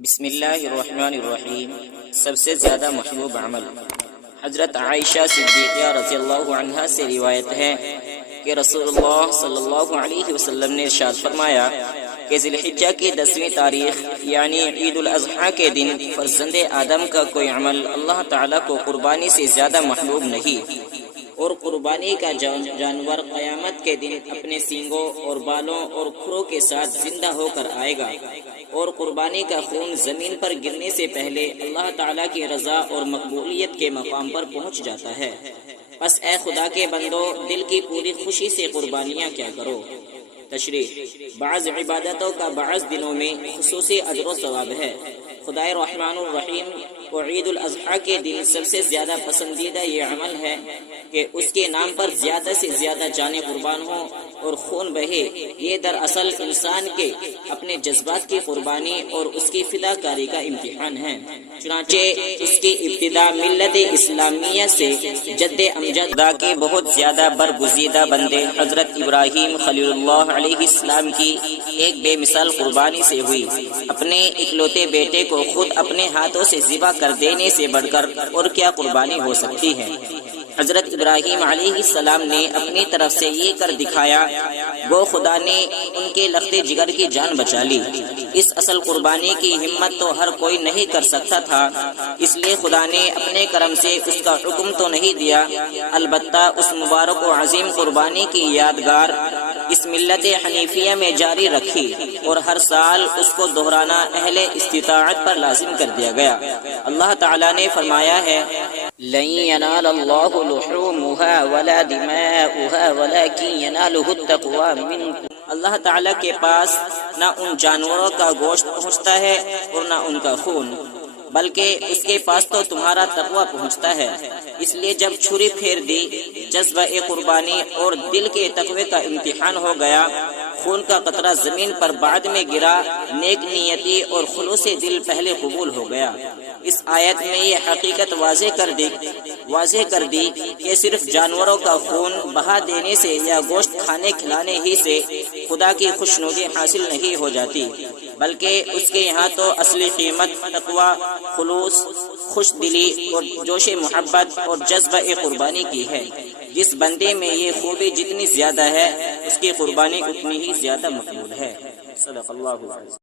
بسم اللہ الرحمن الرحیم۔ سب سے زیادہ محبوب عمل حضرت عائشہ صدیقہ رضی اللہ عنہا سے روایت ہے کہ رسول اللہ صلی اللہ علیہ وسلم نے ارشاد فرمایا کہ ذی الحجہ کی 10ویں تاریخ یعنی عید الاضحیٰ کے دن فرزند آدم کا کوئی عمل اللہ تعالیٰ کو قربانی سے زیادہ محبوب نہیں، اور قربانی کا جانور قیامت کے دن اپنے سینگوں اور بالوں اور کھروں کے ساتھ زندہ ہو کر آئے گا، اور قربانی کا خون زمین پر گرنے سے پہلے اللہ تعالیٰ کی رضا اور مقبولیت کے مقام پر پہنچ جاتا ہے۔ پس اے خدا کے بندو، دل کی پوری خوشی سے قربانیاں کیا کرو۔ تشریح: بعض عبادتوں کا بعض دنوں میں خصوصی اجر و ثواب ہے۔ خدائے رحمان الرحیم کو عید الاضحیٰ کے دن سب سے زیادہ پسندیدہ یہ عمل ہے کہ اس کے نام پر زیادہ سے زیادہ جانیں قربان ہوں اور خون بہے۔ یہ دراصل انسان کے اپنے جذبات کی قربانی اور اس کی فدا کاری کا امتحان ہے۔ چنانچہ اس کی ابتدا ملت اسلامیہ سے جد امجد خدا کے بہت زیادہ برگزیدہ بندے حضرت ابراہیم خلیل اللہ علیہ السلام کی ایک بے مثال قربانی سے ہوئی۔ اپنے اکلوتے بیٹے کو خود اپنے ہاتھوں سے ذبح کر دینے سے بڑھ کر اور کیا قربانی ہو سکتی ہے۔ حضرت ابراہیم علیہ السلام نے اپنی طرف سے یہ کر دکھایا، وہ خدا نے ان کے لختے جگر کی جان بچا لی۔ اس اصل قربانی کی ہمت تو ہر کوئی نہیں کر سکتا تھا، اس لیے خدا نے اپنے کرم سے اس کا حکم تو نہیں دیا، البتہ اس مبارک و عظیم قربانی کی یادگار اس ملت حنیفیہ میں جاری رکھی، اور ہر سال اس کو دہرانا اہل استطاعت پر لازم کر دیا گیا۔ اللہ تعالیٰ نے فرمایا ہے، لن ينال الله لحومها ولا دماؤها ولكن يناله التقوى منكم۔ اللہ تعالیٰ کے پاس نہ ان جانوروں کا گوشت پہنچتا ہے اور نہ ان کا خون، بلکہ اس کے پاس تو تمہارا تقوی پہنچتا ہے۔ اس لیے جب چھری پھیر دی، جذبہ قربانی اور دل کے تقوی کا امتحان ہو گیا، خون کا قطرہ زمین پر بعد میں گرا، نیک نیتی اور خلوص دل پہلے قبول ہو گیا۔ اس آیت میں یہ حقیقت واضح کر دی کہ صرف جانوروں کا خون بہا دینے سے یا گوشت کھانے کھلانے ہی سے خدا کی خوشنودی حاصل نہیں ہو جاتی، بلکہ اس کے یہاں تو اصلی قیمت تقوی، خلوص، خوش دلی اور جوش محبت اور جذبہ قربانی کی ہے۔ جس بندے میں یہ خوبی جتنی زیادہ ہے، اس کی قربانی اتنی ہی زیادہ مقبول ہے۔ صدق اللہ العظیم۔